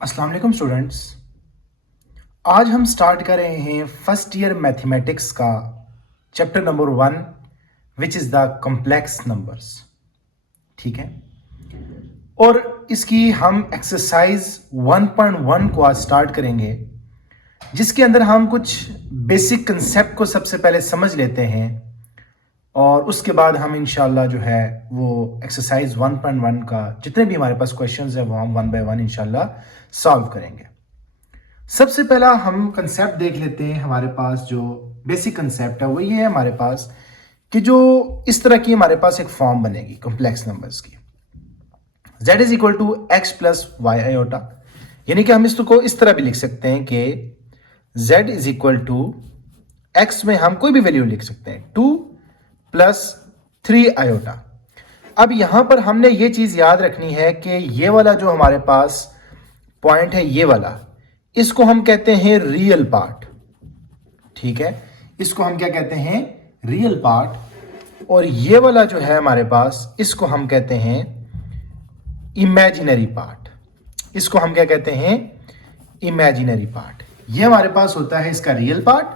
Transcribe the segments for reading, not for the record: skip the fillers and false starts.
अस्सलाम वालेकुम स्टूडेंट्स। आज हम स्टार्ट कर रहे हैं फर्स्ट ईयर मैथमेटिक्स का chapter number 1 which is the complex numbers. ठीक है, और इसकी हम एक्सरसाइज 1.1 को आज स्टार्ट करेंगे, जिसके अंदर हम कुछ बेसिक कंसेप्ट को सबसे पहले समझ लेते हैं और उसके बाद हम इंशाल्लाह जो है वो एक्सरसाइज 1.1 का जितने भी हमारे पास क्वेश्चंस हैं वो हम 1 बाय 1 इंशाल्लाह सॉल्व करेंगे। सबसे पहला हम कंसेप्ट देख लेते हैं। हमारे पास जो बेसिक कंसेप्ट है वो ये है हमारे पास कि जो इस तरह की हमारे पास एक फॉर्म बनेगी कॉम्प्लेक्स नंबर्स की, z is equal to X plus Y iota, यानी कि हम इसको इस तरह भी लिख सकते हैं कि z is equal to X में हम कोई भी वैल्यू लिख सकते हैं 2 प्लस 3 आयोटा। अब यहां पर हमने ये चीज याद रखनी है कि ये वाला जो हमारे पास पॉइंट है, ये वाला, इसको हम कहते हैं रियल पार्ट। ठीक है, इसको हम क्या कहते हैं? Real part. और ये वाला जो है हमारे पास, इसको हम कहते हैं इमेजिनरी पार्ट। इसको हम क्या कहते हैं? Imaginary part. ये हमारे पास होता है इसका रियल पार्ट,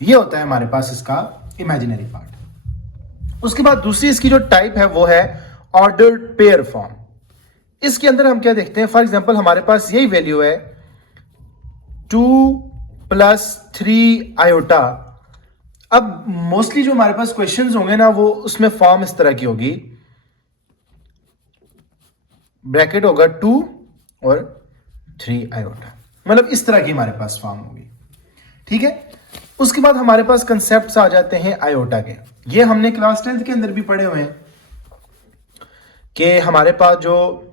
ये होता है हमारे पास इसका इमेजिनरी पार्ट। उसके बाद दूसरी इसकी जो टाइप है वो है ऑर्डर्ड पेयर फॉर्म। इसके अंदर हम क्या देखते हैं? फॉर एग्जांपल हमारे पास यही वैल्यू है 2 प्लस 3 आयोटा। अब मोस्टली जो हमारे पास क्वेश्चंस होंगे ना, वो उसमें फॉर्म इस तरह की होगी, ब्रैकेट होगा 2 और 3 आयोटा, मतलब इस तरह की हमारे पास फॉर्म होगी। ठीक है, उसके बाद हमारे पास कंसेप्ट्स आ जाते हैं आयोटा के। ये हमने क्लास 10th के अंदर भी पढ़े हुए हैं कि हमारे पास जो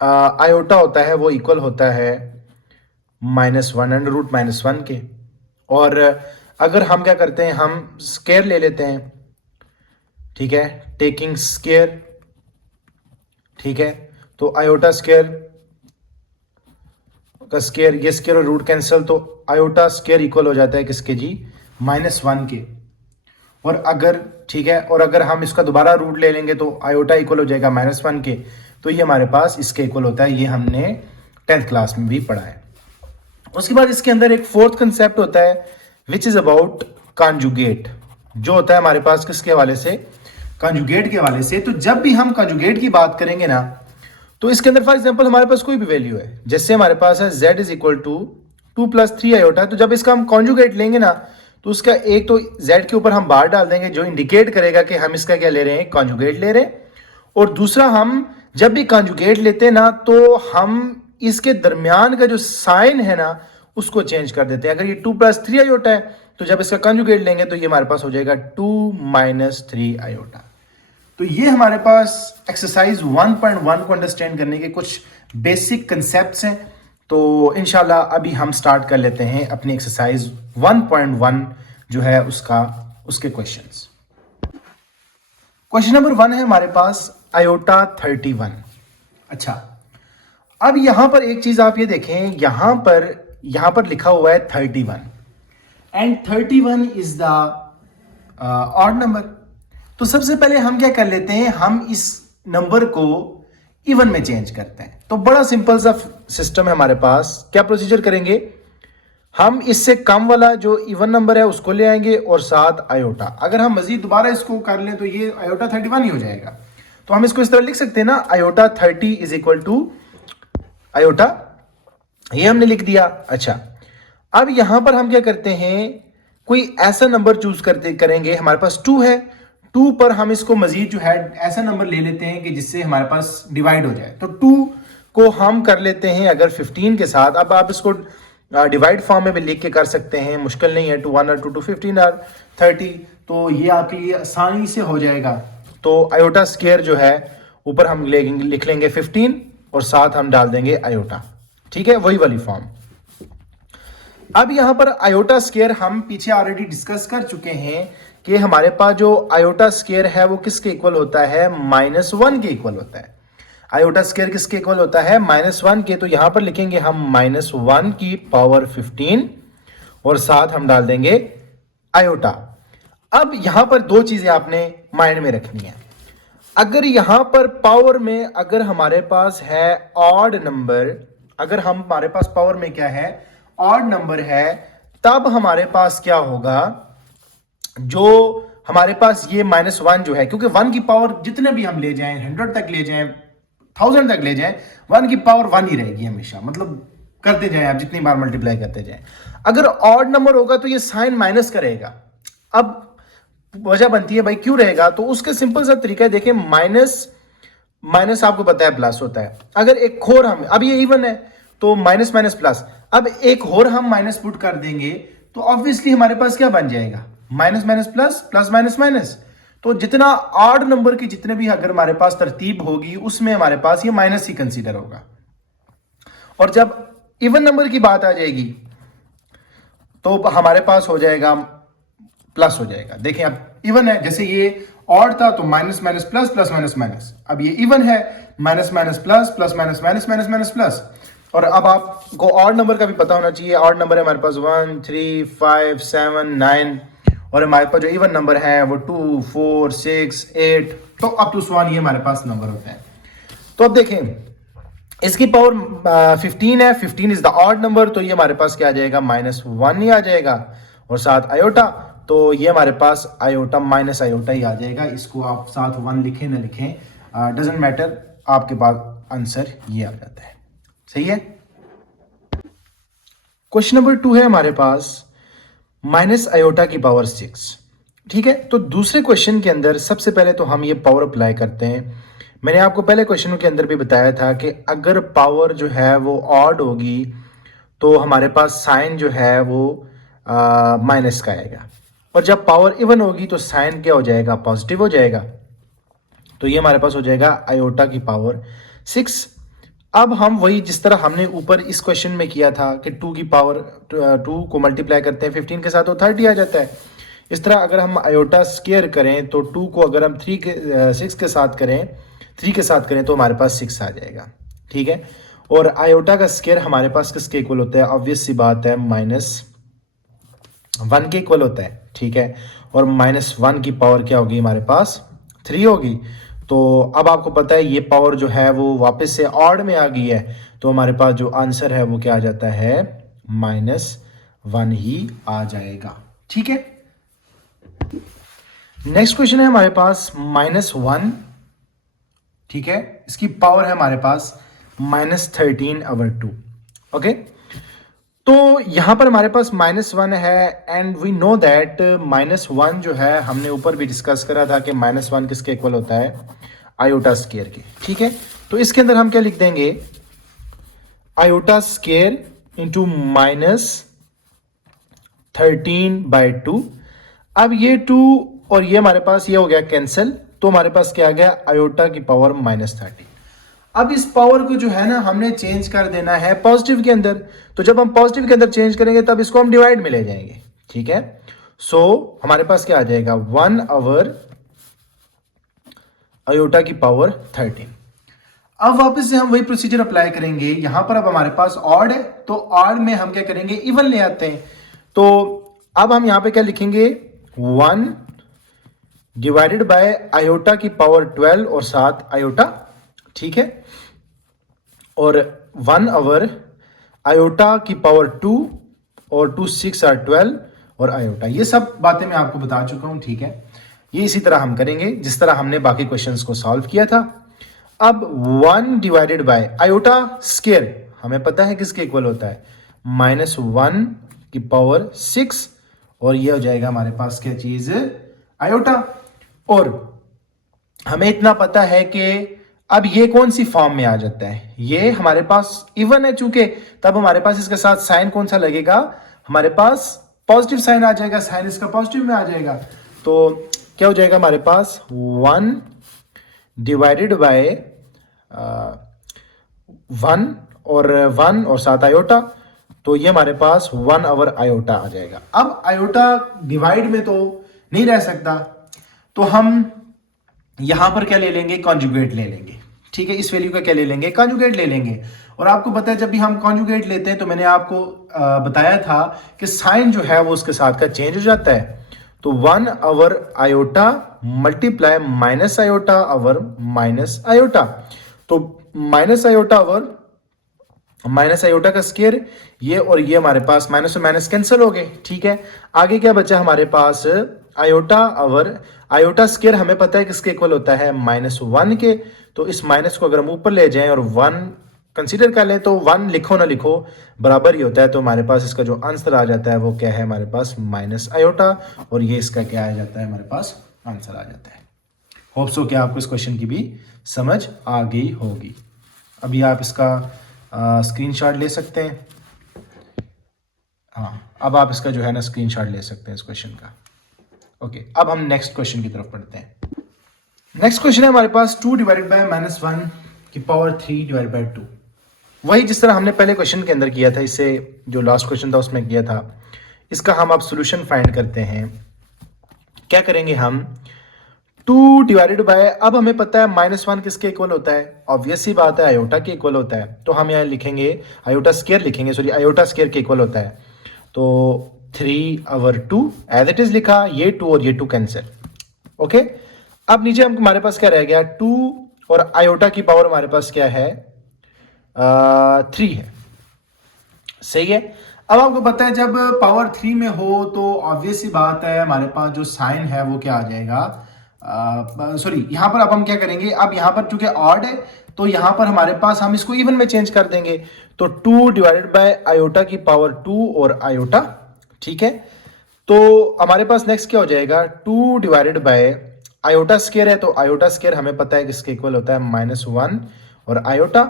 आयोटा होता है वो इक्वल होता है -1 अंडर रूट -1 के। और अगर हम क्या करते हैं, हम स्क्वायर ले लेते हैं। ठीक है, टेकिंग स्क्वायर। ठीक है, तो आयोटा स्क्वायर का स्क्वायर, ये स्क्वायर और रूट कैंसिल, तो आयोटा स्क्वायर इक्वल हो जाता है किसके जी? -1 के। और अगर, ठीक है, और अगर हम इसका दोबारा रूट ले लेंगे तो आयोटा इक्वल हो जाएगा -1 के। तो ये हमारे पास इसके इक्वल होता है। ये हमने 10th क्लास में भी पढ़ा है। उसके बाद इसके अंदर एक फोर्थ कंसेप्ट होता है विच इज अबाउट कॉन्जुगेट, जो होता है हमारे पास किसके हवाले से? कॉन्जुगेट के हवाले से। तो जब भी हम कॉन्जुगेट की बात करेंगे ना, तो इसके अंदर फॉर एग्जांपल हमारे पास कोई भी वैल्यू है, जैसे हमारे पास है z is equal to 2 plus 3 iota. तो जब इसका हम कॉन्जुगेट लेंगे ना, तो उसका एक तो z के ऊपर हम बार डाल देंगे, जो इंडिकेट करेगा कि हम इसका क्या ले रहे हैं? कॉन्जुगेट ले रहे हैं। और दूसरा, हम जब भी कॉन्जुगेट लेते हैं ना, तो हम इसके दरमियान का जो साइन है ना, उसको चेंज कर देते हैं। अगर ये 2 प्लस 3 आयोटा है, तो जब इसका कॉन्जुगेट लेंगे तो ये हमारे पास हो जाएगा 2 माइनस 3 आयोटा। तो ये हमारे पास एक्सरसाइज 1.1 को अंडरस्टैंड करने के कुछ बेसिक कंसेप्ट्स हैं। तो इंशाल्लाह अभी हम स्टार्ट कर लेते हैं अपनी एक्सरसाइज 1.1 जो है उसके क्वेश्चंस। क्वेश्चन नंबर 1 है हमारे पास आयोटा 31। अच्छा, अब यहां पर एक चीज आप ये देखें, यहां पर लिखा हुआ है 31 and 31 is the odd number. तो सबसे पहले हम क्या कर लेते हैं, हम इस नंबर को इवन में चेंज करते हैं। तो बड़ा सिंपल सा सिस्टम है हमारे पास। क्या प्रोसीजर करेंगे? हम इससे कम वाला जो इवन नंबर है उसको ले आएंगे और साथ आयोटा। अगर हम मजीद दोबारा इसको कर लें तो ये आयोटा 31 ही हो जाएगा। तो हम इसको इस तरह लिख सकते हैं ना, iota 30 is equal to iota, ये हमने लिख दिया। अच्छा, अब यहां पर हम क्या करते हैं, कोई ऐसा नंबर चूज करेंगे। हमारे पास 2 है, 2 पर हम इसको मजीद जो है ऐसा नंबर ले लेते हैं कि जिससे हमारे पास डिवाइड हो जाए। तो 2 को हम कर लेते हैं अगर 15 के साथ। अब आप इसको डिवाइड फॉर्म में भी लिख के कर सकते हैं, मुश्किल नहीं है। 2 1 और 2 2 15 और 30, तो ये आपके लिए आसानी से हो जाएगा। तो आयोटा स्क्वायर जो है ऊपर हम लिख लेंगे 15 और साथ हम डाल देंगे आयोटा। ठीक है, वही वाली फॉर्म। अब यहां पर आयोटा स्क्वायर हम पीछे ऑलरेडी डिस्कस कर चुके हैं कि हमारे पास जो आयोटा स्क्वायर है वो किसके इक्वल होता है? -1 के इक्वल होता है। आयोटा स्क्वायर किसके इक्वल होता है? -1 के। तो यहां पर लिखेंगे हम -1 की पावर 15 और साथ हम डाल देंगे आयोटा। अब यहां पर दो चीजें आपने माइंड में रखनी है। अगर यहां पर पावर में अगर हमारे पास है ऑड नंबर अगर हमारे पास पावर में क्या है, ऑड नंबर है, तब हमारे पास क्या होगा, जो हमारे पास ये -1 जो है, क्योंकि 1 की पावर जितने भी हम ले जाएं, 100 तक ले जाएं, 1000 तक ले जाएं, 1 की पावर 1 ही रहेगी हमेशा, मतलब करते जाएं आप, जितनी बार मल्टीप्लाई करते जाएं। अगर ऑड नंबर होगा तो ये साइन माइनस करेगा। अब वजह बनती है भाई क्यों रहेगा, तो उसका सिंपल सा तरीका है, देखिए माइनस माइनस आपको पता है प्लस होता है। अगर एक और हम, अब ये इवन है तो माइनस माइनस प्लस, अब एक और हम माइनस पुट कर देंगे तो ऑब्वियसली हमारे पास क्या बन जाएगा, minus minus plus, plus minus minus. तो जितना ऑड नंबर की जितने भी अगर हमारे पास तरतीब होगी उसमें हमारे पास ये माइनस ही कंसीडर होगा। और जब इवन नंबर की बात आ जाएगी तो हमारे पास हो जाएगा प्लस हो जाएगा। देखिए अब इवन है, जैसे ये ऑड था तो minus minus plus, plus minus minus, अब ये इवन है, minus minus plus, plus minus minus, minus minus plus. और अब आपको ऑड नंबर का भी पता होना चाहिए, ऑड नंबर है हमारे पास 1 3 5 7 9, और हमारे पास जो इवन नंबर है वो 2 4 6 8, तो अप टू 1 ये हमारे पास नंबर होते हैं। तो अब देखें इसकी पावर 15 है, 15 इज द ऑड नंबर, तो ये हमारे पास क्या आ जाएगा, -1 ही आ जाएगा, और साथ आयोटा, तो ये हमारे पास आयोटा माइनस आयोटा ही आ जाएगा। इसको आप साथ 1 लिखें ना लिखें, डजेंट मैटर, आपके पास आंसर ये आ जाता है। सही है। क्वेश्चन नंबर 2 है हमारे पास माइनस आयोटा की पावर 6। ठीक है, तो दूसरे क्वेश्चन के अंदर सबसे पहले तो हम ये पावर अप्लाई करते हैं। मैंने आपको पहले क्वेश्चन के अंदर भी बताया था कि अगर पावर जो है वो ऑड होगी तो हमारे पास साइन जो है वो माइनस का आएगा, और जब पावर इवन होगी तो साइन क्या हो जाएगा, पॉजिटिव हो जाएगा। तो ये हमारे पास हो जाएगा आयोटा की पावर 6। अब हम वही जिस तरह हमने ऊपर इस क्वेश्चन में किया था कि 2 की पावर 2 को मल्टीप्लाई करते हैं 15 के साथ तो 30 आ जाता है। इस तरह अगर हम आयोटा स्क्वायर करें तो 2 को अगर हम 6 के साथ करें, 3 के साथ करें तो हमारे पास 6 आ जाएगा। ठीक है, और आयोटा का स्क्वायर हमारे पास किसके इक्वल होता है, ऑब्वियस सी बात है -1 के इक्वल होता है। ठीक है, और -1 की पावर क्या होगी हमारे पास 3 होगी। तो अब आपको पता है ये पावर जो है वो वापस से ऑड में आ गई है, तो हमारे पास जो आंसर है वो क्या आ जाता है, -1 ही आ जाएगा। ठीक है, नेक्स्ट क्वेश्चन है हमारे पास -1। ठीक है, इसकी पावर है हमारे पास -13/2। ओके, तो यहां पर हमारे पास -1 है, एंड वी नो दैट -1 जो है हमने ऊपर भी डिस्कस करा था कि -1 किसके इक्वल होता है, आयोटा स्क्वायर के। ठीक है, तो इसके अंदर हम क्या लिख देंगे, आयोटा स्क्वायर इंटू -13/2। अब ये 2 और ये हमारे पास ये हो गया कैंसिल, तो हमारे पास क्या आ गया, आयोटा की पावर -13। अब इस पावर को जो है ना हमने चेंज कर देना है पॉजिटिव के अंदर, तो जब हम पॉजिटिव के अंदर चेंज करेंगे तब इसको हम डिवाइड में ले जाएंगे। ठीक है, सो हमारे पास क्या आ जाएगा, 1 आयोटा की पावर 13। अब वापस से हम वही प्रोसीजर अप्लाई करेंगे। यहां पर अब हमारे पास ऑड है, तो ऑड में हम क्या करेंगे, इवन ले आते हैं। तो अब हम यहां पे क्या लिखेंगे, 1 डिवाइडेड बाय आयोटा की पावर 12 और साथ आयोटा। ठीक है, और 1 आयोटा की पावर 2 और 2 6 are 12 और आयोटा। ये सब बातें मैं आपको बता चुका हूं। ठीक है, ये इसी तरह हम करेंगे जिस तरह हमने बाकी क्वेश्चंस को सॉल्व किया था। अब 1 डिवाइडेड बाय आयोटा स्क्वायर हमें पता है किसके इक्वल होता है, -1 की पावर 6, और ये हो जाएगा हमारे पास क्या चीज, आयोटा। और हमें इतना पता है कि अब ये कौन सी फॉर्म में आ जाता है, ये हमारे पास इवन है चूंकि, तब हमारे पास इसके साथ साइन कौन सा लगेगा, हमारे पास पॉजिटिव साइन आ जाएगा, साइन इसका पॉजिटिव में आ जाएगा। तो क्या हो जाएगा हमारे पास, 1 डिवाइडेड बाय 1 और साथ आयोटा, तो ये हमारे पास 1 आयोटा आ जाएगा। अब आयोटा डिवाइड में तो नहीं रह सकता, तो हम यहां पर क्या ले लेंगे, कॉन्जुगेट ले लेंगे। ठीक है, इस वैल्यू का क्या ले लेंगे, कॉन्जुगेट ले लेंगे। और आपको पता है जब भी हम कॉन्जुगेट लेते हैं तो मैंने आपको बताया था कि साइन जो है वो उसके साथ का चेंज हो जाता है। तो 1 आयोटा मल्टीप्लाई माइनस आयोटा अवर माइनस आयोटा, तो माइनस आयोटा अवर माइनस आयोटा का स्क्वायर, ये और ये हमारे पास माइनस और माइनस कैंसिल हो गए, ठीक है। आगे क्या बचा हमारे पास, आयोटा और आयोटा स्क्वायर हमें पता है किसके इक्वल होता है, -1 के। तो इस माइनस को अगर हम ऊपर ले जाएं और 1 कंसीडर कर लें तो 1 लिखो ना लिखो बराबर ही होता है। तो हमारे पास इसका जो आंसर आ जाता है वो क्या है हमारे पास, माइनस आयोटा, और ये इसका क्या आ जाता है हमारे पास, आंसर आ जाता है। होप सो कि आपको इस क्वेश्चन की भी समझ आ गई होगी। अभी आप इसका स्क्रीनशॉट ले सकते हैं। हाँ, अब आप इसका जो है ना स्क्रीनशॉट ले सकते हैं इस क्वेश्चन का। ओके, अब हम नेक्स्ट क्वेश्चन की तरफ पढ़ते हैं। नेक्स्ट क्वेश्चन है हमारे पास 2 डिवाइडेड बाय -1 की पावर 3 डिवाइड बाय 2। वही जिस तरह हमने पहले क्वेश्चन के अंदर किया था, इससे जो लास्ट क्वेश्चन था उसमें किया था, इसका हम अब सोल्यूशन फाइंड करते हैं। क्या करेंगे हम, 2 डिवाइडेड बाय, अब हमें पता है -1 किसके इक्वल होता है, ऑब्वियस सी बात है आयोटा के इक्वल होता है। तो हम यहाँ लिखेंगे आयोटा स्क्वायर, लिखेंगे सॉरी आयोटा स्क्वायर के इक्वल होता है। तो 3/2 एज इट इज लिखा, ये 2 और ये 2 कैंसिल। ओके, अब नीचे हमारे पास क्या रह गया, 2 और आयोटा की पावर हमारे पास क्या है, 3 है, सही है। अब आपको पता है जब पावर 3 में हो तो ऑब्वियस सी बात है हमारे पास जो साइन है वो क्या आ जाएगा, सॉरी यहां पर अब हम क्या करेंगे, अब यहां पर चूंकि ऑड है तो यहां पर हमारे पास हम इसको इवन में चेंज कर देंगे। तो 2 डिवाइडेड बाय आयोटा की पावर 2 और आयोटा, ठीक है। तो हमारे पास नेक्स्ट क्या हो जाएगा, 2 डिवाइडेड बाय आयोटा स्क्वायर है, तो आयोटा स्क्वायर हमें पता है किसके इक्वल होता है, -1 और आयोटा,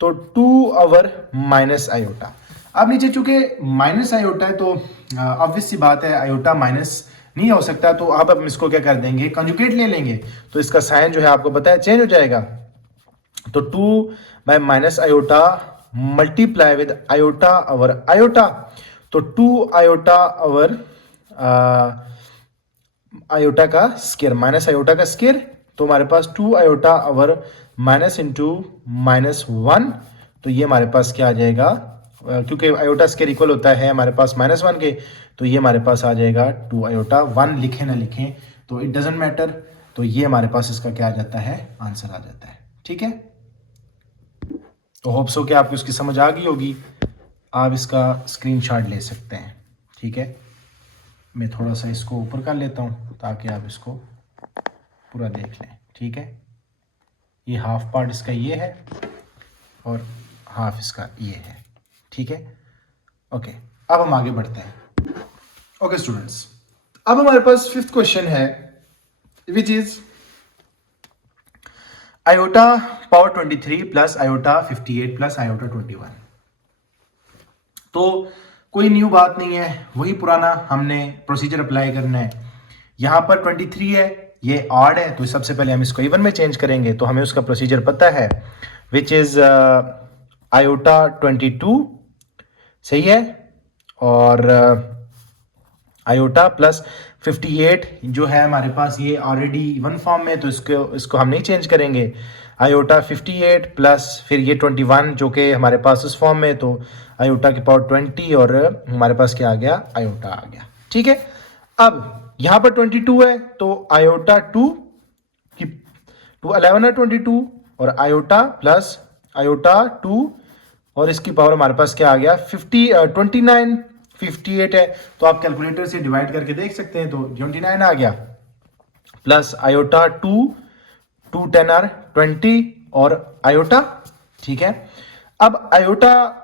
तो 2 ओवर माइनस आयोटा। अब नीचे चूंकि माइनस आयोटा है तो ऑब्वियस सी बात है आयोटा माइनस नहीं हो सकता, तो अब हम इसको क्या कर देंगे, कंजुगेट ले लेंगे, तो इसका साइन जो है आपको पता है चेंज हो जाएगा। तो 2 bye minus iota multiply with iota over iota, तो 2 आयोटा ओवर आयोटा का स्क्वायर, माइनस आयोटा का स्क्वायर, तो हमारे पास 2 आयोटा ओवर माइनस इंटू -1, तो ये हमारे पास क्या आ जाएगा, क्योंकि आयोटा स्क्वायर इक्वल होता है हमारे पास -1 के, तो ये हमारे पास आ जाएगा 2 आयोटा, 1 लिखें ना लिखें तो इट डजेंट मैटर। तो ये हमारे पास इसका क्या आ जाता है, आंसर आ जाता है, ठीक है। तो होप सो कि आपको इसकी समझ आ गई होगी। आप इसका स्क्रीनशॉट ले सकते हैं, ठीक है। मैं थोड़ा सा इसको ऊपर कर लेता हूँ ताकि आप इसको पूरा देख लें, ठीक है। ये हाफ पार्ट इसका ये है और हाफ इसका ये है, ठीक है। ओके, अब हम आगे बढ़ते हैं। ओके स्टूडेंट्स, अब हमारे पास 5th क्वेश्चन है which is iota power 23 plus iota 58 plus iota 21। तो कोई न्यू बात नहीं है, वही पुराना हमने प्रोसीजर अप्लाई करना है। यहां पर 23 है, ये ऑड है, तो सबसे पहले हम इसको इवन में चेंज करेंगे, तो हमें उसका प्रोसीजर पता है विच इज आयोटा 22, सही है, और आयोटा प्लस 58 जो है हमारे पास ये ऑलरेडी इवन फॉर्म में, तो इसको हम नहीं चेंज करेंगे। आयोटा 58 प्लस फिर ये 21 जो कि हमारे पास इस फॉर्म में, तो आयोटा की पावर 20 और हमारे पास क्या आ गया, आयोटा आ गया, ठीक है। अब यहाँ पर 22 है तो आयोटा 2 की 11 है 22 और आयोटा प्लस आयोटा 2 और इसकी पावर हमारे पास क्या आ गया 29, 58 है, तो आप कैलकुलेटर से डिवाइड करके देख सकते हैं, तो 29 आ गया, प्लस आयोटा 2 10 आर 20 और आयोटा, ठीक है। अब आयोटा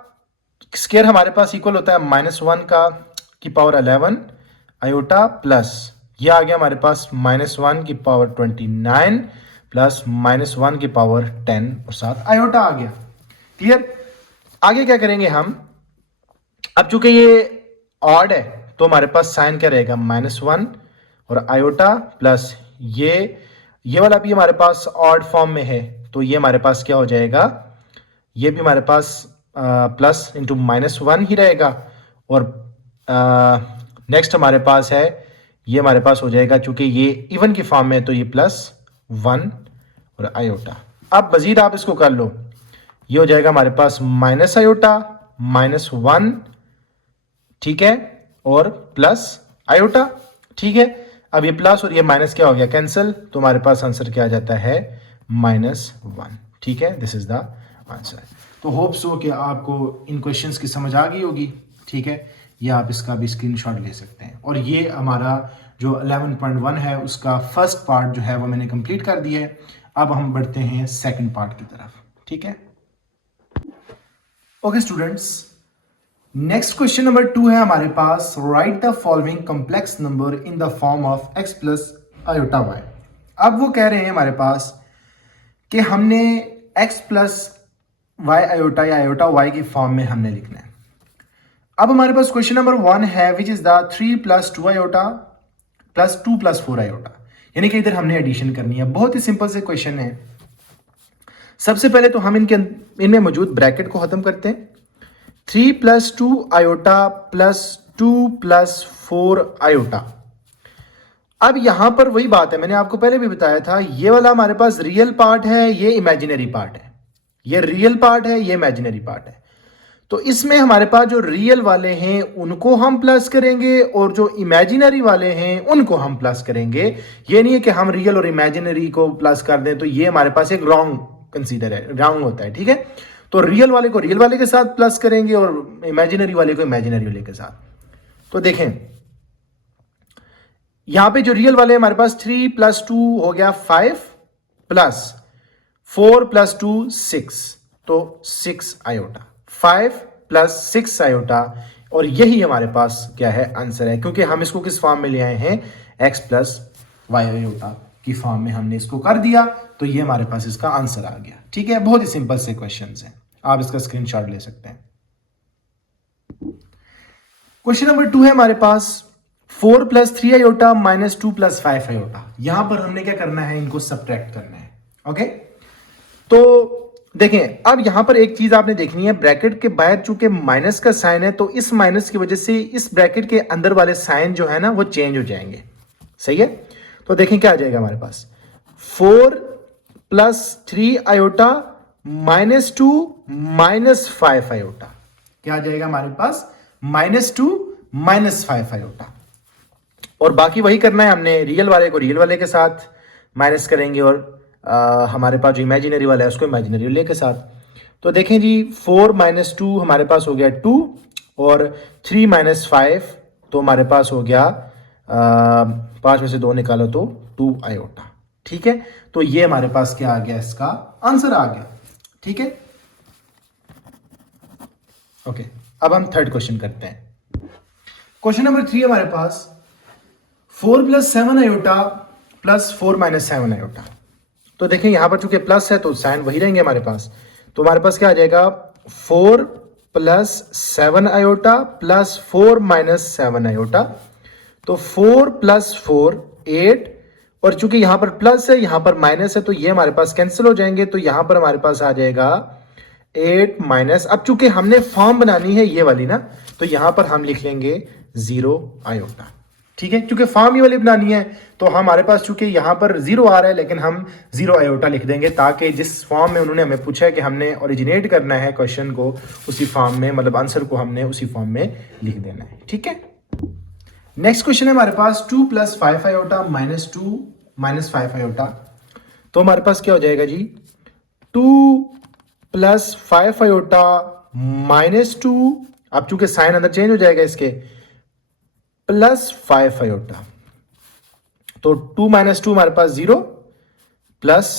स्क्वायर हमारे पास इक्वल होता है -1 का की पावर 11 आयोटा प्लस ये आ गया हमारे पास -1 की पावर 29 प्लस -1 की पावर 10 और साथ आयोटा आ गया। क्लियर। आगे क्या करेंगे हम, अब चूंकि ये ऑड है तो हमारे पास साइन क्या रहेगा -1 और आयोटा प्लस ये वाला भी हमारे पास ऑड फॉर्म में है, तो ये हमारे पास क्या हो जाएगा, ये भी हमारे पास प्लस इंटू -1 ही रहेगा, और नेक्स्ट हमारे पास है ये हमारे पास हो जाएगा, चूंकि ये इवन की फॉर्म में, तो ये +1 और आयोटा। अब मजीद आप इसको कर लो, ये हो जाएगा हमारे पास माइनस आयोटा -1, ठीक है, और प्लस आयोटा, ठीक है। अब ये प्लस और ये माइनस क्या हो गया, कैंसिल, तो हमारे पास आंसर क्या आ जाता है -1, ठीक है। This is the answer. तो होप सो कि आपको इन क्वेश्चंस की समझ आ गई होगी, ठीक है। ये आप इसका भी स्क्रीनशॉट ले सकते हैं। और ये हमारा जो 11.1 है उसका फर्स्ट पार्ट जो है वो मैंने कंप्लीट कर दिया है। अब हम बढ़ते हैं सेकंड पार्ट की तरफ, ठीक है। Okay students, next question number 2 है हमारे पास, right the following complex number in the form of x plus iota y। अब वो कह रहे हैं हमारे पास कि हमने x प्लस वाई आयोटा या आयोटा y की फॉर्म में हमने लिखना है। अब हमारे पास क्वेश्चन नंबर 1 है which is the 3 plus 2 iota plus 2 plus 4 iota, यानी कि इधर हमने एडिशन करनी है। बहुत ही सिंपल से क्वेश्चन है। सबसे पहले तो हम इनमें मौजूद ब्रैकेट को खत्म करते हैं। 3 plus 2 iota plus 2 plus 4 iota. अब यहां पर वही बात है, मैंने आपको पहले भी बताया था, ये वाला हमारे पास रियल पार्ट है, ये इमेजिनरी पार्ट है। ये रियल पार्ट है, ये इमेजिनरी पार्ट है। तो इसमें हमारे पास जो रियल वाले हैं उनको हम प्लस करेंगे और जो इमेजिनरी वाले हैं उनको हम प्लस करेंगे। ये नहीं है कि हम रियल और इमेजिनरी को प्लस कर दें, तो ये हमारे पास एक रॉन्ग कंसीडर है, रॉन्ग होता है, ठीक है। तो रियल वाले को रियल वाले के साथ प्लस करेंगे और इमेजिनरी वाले को इमेजिनरी वाले के साथ। तो देखें यहां पे जो रियल वाले हमारे पास 3 प्लस 2 हो गया 5 प्लस 4 प्लस 2 6, तो 6 आयोटा, 5 प्लस 6 आयोटा। और यही हमारे पास क्या है, आंसर है, क्योंकि हम इसको किस फॉर्म में ले आए हैं, x प्लस वाई आयोटा की फॉर्म में हमने इसको कर दिया, तो ये हमारे पास इसका आंसर आ गया, ठीक है। बहुत ही सिंपल से क्वेश्चन है, आप इसका स्क्रीनशॉट ले सकते हैं। क्वेश्चन नंबर 2 है हमारे पास 4 plus 3 iota minus 2 plus 5 iota. यहां पर हमने क्या करना है, इनको सब्ट्रैक्ट करना है, ओके। तो देखें अब यहां पर एक चीज आपने देखनी है, ब्रैकेट के बाहर चूंकि माइनस का साइन है तो इस माइनस की वजह से इस ब्रैकेट के अंदर वाले साइन जो है ना वो चेंज हो जाएंगे, सही है। तो देखें क्या आ जाएगा हमारे पास, 4 plus 3 iota minus 2 minus 5 iota. क्या आ जाएगा हमारे पास, -2 -5 आयोटा। और बाकी वही करना है हमने, रियल वाले को रियल वाले के साथ माइनस करेंगे और हमारे पास जो इमेजिनरी वाला है उसको इमेजिनरी वाले के साथ। तो देखें जी 4 माइनस 2 हमारे पास हो गया 2 और 3 माइनस 5 तो हमारे पास हो गया 5 में से 2 निकालो तो 2 आयोटा, ठीक है। तो ये हमारे पास क्या आ गया, इसका आंसर आ गया, ठीक है। ओके, अब हम थर्ड क्वेश्चन करते हैं। क्वेश्चन नंबर 3 हमारे पास 4 plus 7 iota plus 4 minus 7 iota. तो देखिए यहां पर चूंकि प्लस है तो साइन वही रहेंगे हमारे पास। तो हमारे पास क्या आ जाएगा, 4 plus 7 iota plus 4 minus 7 iota. तो 4 प्लस 4 8, और चूंकि यहां पर प्लस है यहां पर माइनस है तो ये हमारे पास कैंसिल हो जाएंगे। तो यहां पर हमारे पास आ जाएगा 8 माइनस, अब चूंकि हमने फॉर्म बनानी है ये वाली ना, तो यहां पर हम लिख लेंगे 0 आयोटा, ठीक है। क्योंकि फॉर्म ये वाली बनानी है तो हमारे पास चूंकि यहां पर 0 आ रहा है लेकिन हम 0 आयोटा लिख देंगे, ताकि जिस फॉर्म में उन्होंने हमें पूछा है कि हमने ओरिजिनेट करना है क्वेश्चन को उसी फॉर्म में, मतलब आंसर को हमने उसी फॉर्म में लिख देना है, ठीक है। नेक्स्ट क्वेश्चन है हमारे पास 2 plus 5 iota minus 2 minus 5 iota. तो हमारे पास क्या हो जाएगा जी, 2 प्लस 5 आयोटा माइनस 2, अब चूंकि साइन अंदर चेंज हो जाएगा इसके, प्लस 5 आयोटा। तो 2 माइनस 2 हमारे पास 0 प्लस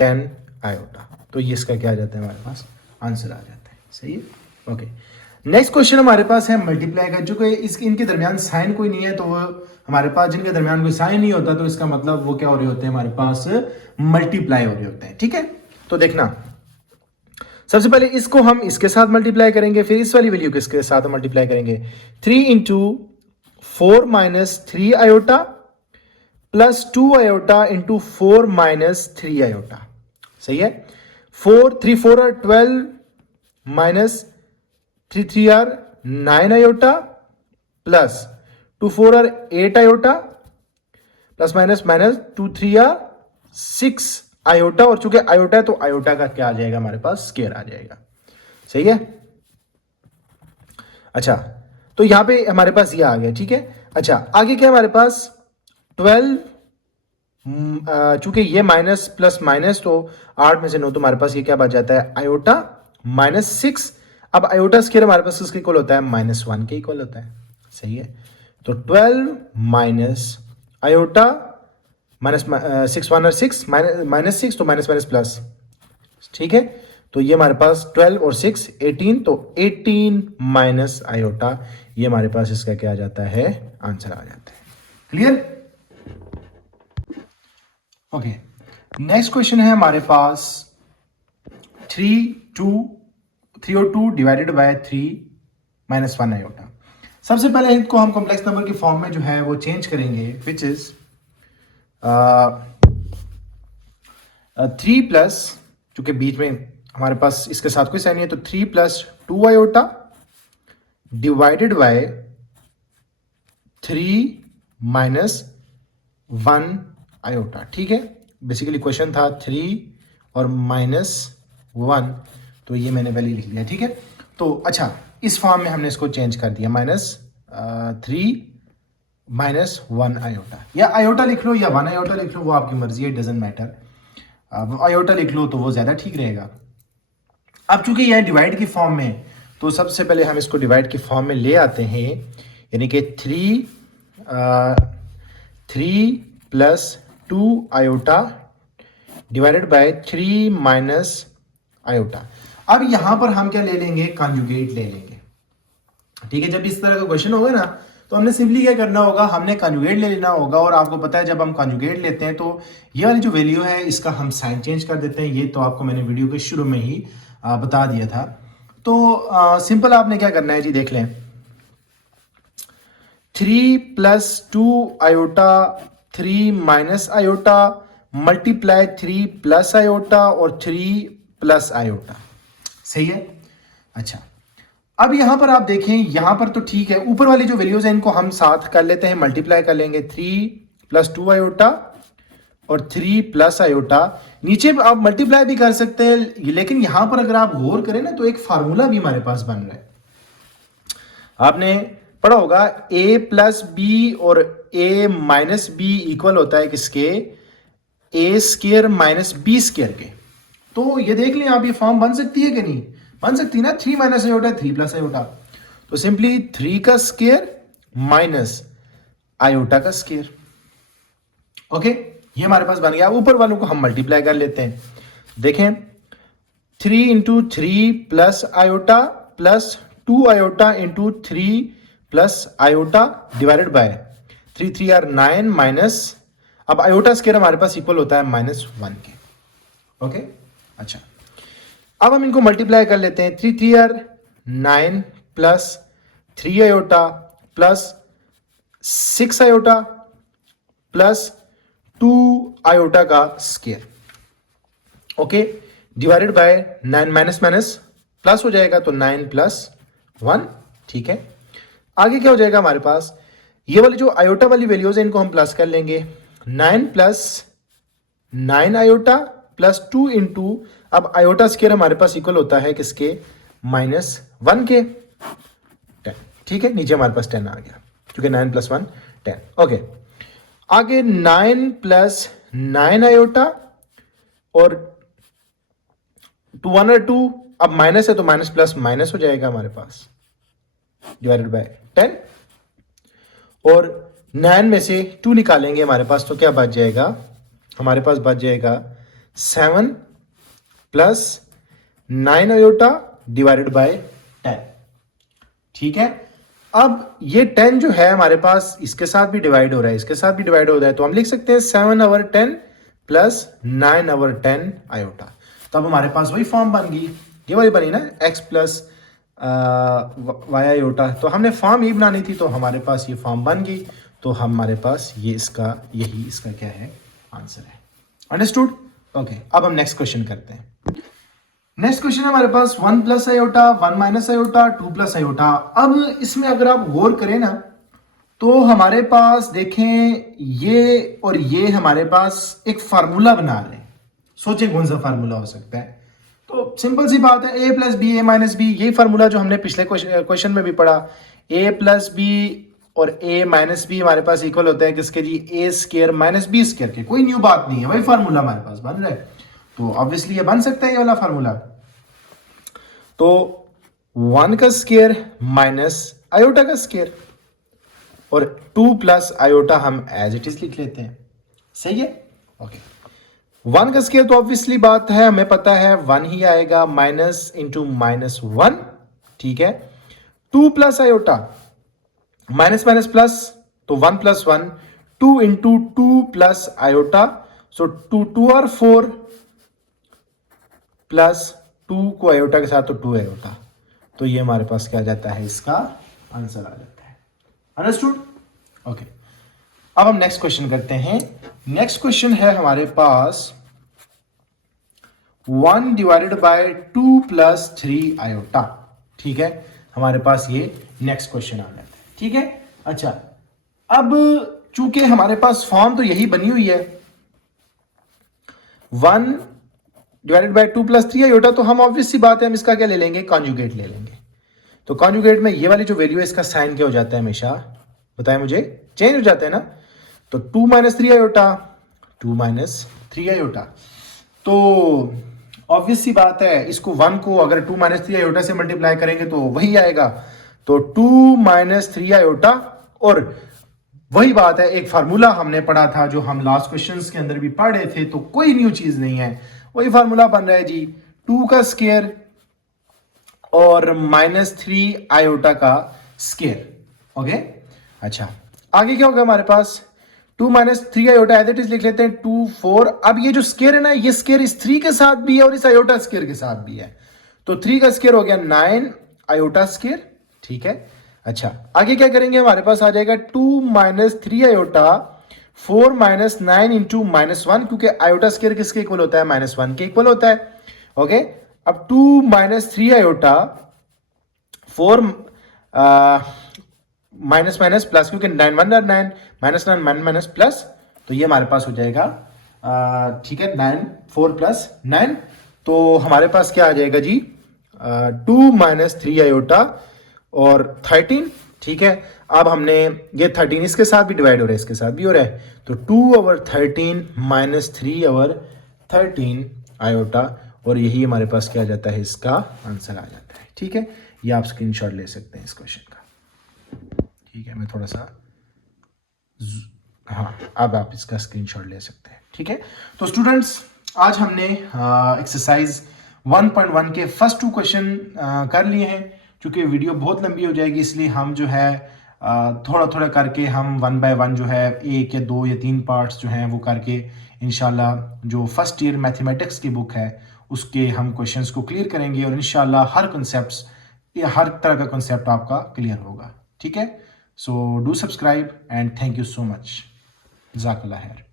10 आयोटा। तो ये इसका क्या आ जाता है, हमारे पास आंसर आ जाता है, सही है। ओके, नेक्स्ट क्वेश्चन हमारे पास है मल्टीप्लाई का। जो कि इनके दरमियान साइन कोई नहीं है तो वो हमारे पास, जिनके दरमियान कोई साइन नहीं होता तो इसका मतलब वो क्या हो रहे होते हैं, हमारे पास मल्टीप्लाई हो रहे होते हैं, ठीक है। तो देखना सबसे पहले इसको हम इसके साथ मल्टीप्लाई करेंगे, फिर इस वाली वैल्यू को इसके साथ मल्टीप्लाई करेंगे। 3 into 4 minus 3 iota plus 2 iota into 4 minus 3 iota, सही है। 3 4 are 12 minus 3 3 are 9 iota plus 2 4 are 8 iota plus minus minus 2 3 are 6 iota. और चूंकि आयोटा है तो आयोटा का क्या आ जाएगा, हमारे पास स्क्वायर आ जाएगा, सही है। अच्छा, तो यहां पे हमारे पास ये आ गया, ठीक है। अच्छा, आगे क्या हमारे पास 12, चूंकि ये माइनस प्लस माइनस तो 8 में से 9, तो हमारे पास ये क्या बच जाता है, आयोटा -6। अब आयोटा स्क्वायर हमारे पास किसके इक्वल होता है? -1 के इक्वल होता है। सही है, तो 12 माइनस आयोटा माइनस 6 1 और 6 -6, तो माइनस माइनस प्लस। ठीक है, तो ये हमारे पास 12 और 6 18, तो 18 माइनस आयोटा, ये हमारे पास इसका क्या आ जाता है? आंसर आ जाता है। क्लियर? ओके, नेक्स्ट क्वेश्चन है हमारे पास 3 और 2 डिवाइडेड बाय 3 माइनस 1 आयोटा। सबसे पहले इनको हम कॉम्प्लेक्स नंबर की फॉर्म में जो है वो चेंज करेंगे, विच इज 3 प्लस, चूंकि बीच में हमारे पास इसके साथ कोई साइन नहीं है, तो 3 plus 2 iota divided by 3 minus 1 iota. ठीक है, बेसिकली क्वेश्चन था 3 और -1, तो ये मैंने पहले लिख लिया। ठीक है, तो अच्छा, इस फॉर्म में हमने इसको चेंज कर दिया, -3 माइनस 1 आयोटा, या आयोटा लिख लो या 1 आयोटा लिख लो, वो आपकी मर्जी है, डजेंट मैटर। आयोटा लिख लो तो वो ज़्यादा ठीक रहेगा। अब चूंकि यह डिवाइड की फॉर्म में, तो सबसे पहले हम इसको डिवाइड की फॉर्म में ले आते हैं, यानी कि 3 plus 2 iota divided by 3 minus iota. अब यहां पर हम क्या ले लेंगे? कॉन्जुगेट ले लेंगे। ठीक है, जब इस तरह का क्वेश्चन होगा ना, तो हमने सिंपली क्या करना होगा? हमने कॉन्जुगेट ले लेना होगा। और आपको पता है जब हम कॉन्जुगेट लेते हैं तो ये वाली जो वैल्यू है इसका हम साइन चेंज कर देते हैं। ये तो आपको मैंने वीडियो के शुरू में ही बता दिया था। तो सिंपल आपने क्या करना है जी, देख लें। 3 plus 2 iota 3 minus iota multiply 3 plus iota और 3 प्लस आयोटा। सही है, अच्छा। अब यहां पर आप देखें, यहां पर तो ठीक है, ऊपर वाली जो वैल्यूज है इनको हम साथ कर लेते हैं, मल्टीप्लाई कर लेंगे। 3 प्लस 2 आयोटा और 3 प्लस आयोटा। नीचे आप मल्टीप्लाई भी कर सकते हैं, लेकिन यहां पर अगर आप गौर करें ना, तो एक फार्मूला भी हमारे पास बन रहा है। आपने पढ़ा होगा a प्लस बी और a माइनस बी इक्वल होता है किसके? a square minus B square के। तो ये देख लें आप, ये फॉर्म बन सकती है कि नहीं? बन सकती है ना। 3 माइनस आयोटा 3 प्लस आयोटा, तो सिंपली 3 का स्क्वायर माइनस आयोटा का स्क्वायर। ओके, ये हमारे पास बन गया। ऊपर वालों को हम मल्टीप्लाई कर लेते हैं। देखें, 3 into 3 plus iota plus 2 iota into 3 plus iota divided by 3 3 are 9 minus, अब आयोटा स्क्वायर हमारे पास इक्वल होता है -1 के। ओके, अच्छा, अब हम इनको मल्टीप्लाई कर लेते हैं। 3 3 are 9 plus 3 iota plus 6 iota plus 2 iota का square. Okay, divided by 9 minus minus plus हो जाएगा, तो 9 प्लस 1। ठीक है, आगे क्या हो जाएगा हमारे पास? ये वाली जो आयोटा वाली वैल्यूज है इनको हम प्लस कर लेंगे। 9 प्लस 9 आयोटा प्लस 2 इंटू, अब आयोटा स्क्वायर हमारे पास इक्वल होता है किसके? -1 के 10। ठीक है, नीचे हमारे पास 10 आ गया, क्योंकि 9 प्लस 1 10। ओके, आगे 9 प्लस 9 आयोटा और 2 1 और 2, अब माइनस है तो माइनस प्लस माइनस हो जाएगा हमारे पास, डिवाइडेड बाय 10। और 9 में से 2 निकालेंगे हमारे पास, तो क्या बच जाएगा? हमारे पास बच जाएगा 7 प्लस 9 आयोटा डिवाइडेड बाय 10। ठीक है, अब ये 10 जो है हमारे पास, इसके साथ भी डिवाइड हो रहा है, इसके साथ भी डिवाइड हो रहा है, तो हम लिख सकते हैं 7/10 प्लस 9/10 आयोटा। तब हमारे पास वही फॉर्म बन गई, ये वाली बनी ना, x प्लस वाई आयोटा। तो हमने फॉर्म ही बनानी थी, तो हमारे पास ये फॉर्म बन गई। तो हमारे पास ये इसका, यही इसका क्या है? आंसर है। अंडरस्टूड? ओके, अब हम नेक्स्ट क्वेश्चन करते हैं। नेक्स्ट क्वेश्चन है हमारे पास 1 plus iota 1 minus iota 2 plus iota. अब इसमें अगर आप गौर करें ना, तो हमारे पास देखें, ये और ये हमारे पास एक फार्मूला बना रहे हैं। सोचें कौन सा फार्मूला हो सकता है? तो सिंपल सी बात है, a plus B A minus B, यही फार्मूला जो हमने पिछले क्वेश्चन में भी पढ़ा। a प्लस बी और a माइनस बी हमारे पास इक्वल होता है किसके जी? a square minus B square के। कोई न्यू बात नहीं है, वही फार्मूला हमारे पास बन रहा है। तो ऑब्वियसली ये बन सकता है ये वाला फार्मूला। तो 1 का स्केयर माइनस आयोटा का स्केयर, और 2 प्लस आयोटा हम एज इट इज लिख लेते हैं। सही है, ओके। 1 का स्केयर तो ऑब्वियसली बात है, हमें पता है 1 ही आएगा, माइनस इंटू माइनस 1, ठीक है। 2 plus iota, minus minus plus, तो 1 प्लस 1, 2 इंटू 2 प्लस आयोटा, सो 2 और 4 प्लस 2 को आयोटा के साथ तो 2 आयोटा, तो ये हमारे पास क्या आ जाता है, इसका आंसर आ जाता है। Understood, okay. अब हम नेक्स्ट क्वेश्चन करते हैं। नेक्स्ट क्वेश्चन है हमारे पास 1 डिवाइडेड बाय 2 प्लस 3 आयोटा, ठीक है। हमारे पास ये नेक्स्ट क्वेश्चन आ जाता है, ठीक है। अच्छा, अब चूंकि हमारे पास फॉर्म तो यही बनी हुई है 1 डिवाइडेड बाय 2 प्लस 3 आयोटा, तो हम ऑब्वियस सी बात है हम इसका क्या ले लेंगे, कॉन्जुगेट ले लेंगे। तो कॉन्जुगेट में ये वाली जो वैल्यू है इसका साइन क्या हो जाता है, हमेशा बताएं मुझे, चेंज हो जाता है ना। तो 2 माइनस 3 आयोटा, 2 माइनस 3 आयोटा, तो ऑब्वियस सी बात है इसको 1 को अगर 2 माइनस 3 आयोटा से मल्टीप्लाई करेंगे तो वही आएगा। तो 2 माइनस 3 आयोटा, और वही बात है, एक फार्मूला हमने पढ़ा था जो हम लास्ट क्वेश्चंस के अंदर भी पढ़ रहे थे, तो कोई न्यू चीज नहीं है, वही फार्मूला बन रहा है जी, 2 का स्केयर और माइनस 3 आयोटा का स्केयर, ओके। अच्छा, आगे क्या होगा हमारे पास, 2 minus 3 iota as it is लिख लेते हैं, 2 4। अब ये जो स्केयर है ना, ये स्केयर इस 3 के साथ भी है और इस आयोटा स्केयर के साथ भी है, तो 3 का स्केयर हो गया 9 आयोटा स्केयर, ठीक है। अच्छा, आगे क्या करेंगे, हमारे पास आ जाएगा 2 minus 3 iota 4 minus 9 into minus 1, क्योंकि आयोटा स्केयर किसके इक्वल होता है, माइनस 1 के इक्वल होता है, ओके। अब 2 minus 3 iota 4 minus minus plus, क्योंकि 9 1 9 माइनस 9 माइनस प्लस, तो ये हमारे पास हो जाएगा, ठीक है, 9 4 प्लस 9, तो हमारे पास क्या आ जाएगा जी, 2 माइनस 3 आयोटा और 13, ठीक है। अब हमने ये 13 इसके साथ भी डिवाइड हो रहा है, इसके साथ भी हो रहा है, तो 2 ओवर 13 माइनस 3 ओवर 13 आयोटा, और यही हमारे पास क्या आ जाता है, इसका आंसर आ जाता है, ठीक है। ये आप स्क्रीनशॉट ले सकते हैं इस क्वेश्चन का, ठीक है। मैं थोड़ा सा, हाँ, अब आप इसका स्क्रीनशॉट ले सकते हैं, ठीक है। तो स्टूडेंट्स, आज हमने एक्सरसाइज 1.1 के फर्स्ट 2 क्वेश्चन कर लिए हैं। चूंकि वीडियो बहुत लंबी हो जाएगी, इसलिए हम जो है थोड़ा थोड़ा करके हम 1 बाय 1 जो है 1 या 2 या 3 पार्ट्स जो हैं वो करके इंशाल्लाह जो फर्स्ट ईयर मैथमेटिक्स की बुक है उसके हम क्वेश्चंस को क्लियर करेंगे, और इंशाल्लाह हर कॉन्सेप्ट्स या हर तरह का कॉन्सेप्ट आपका क्लियर होगा, ठीक है। So do subscribe and thank you so much, जज़ाकल्लाह खैर।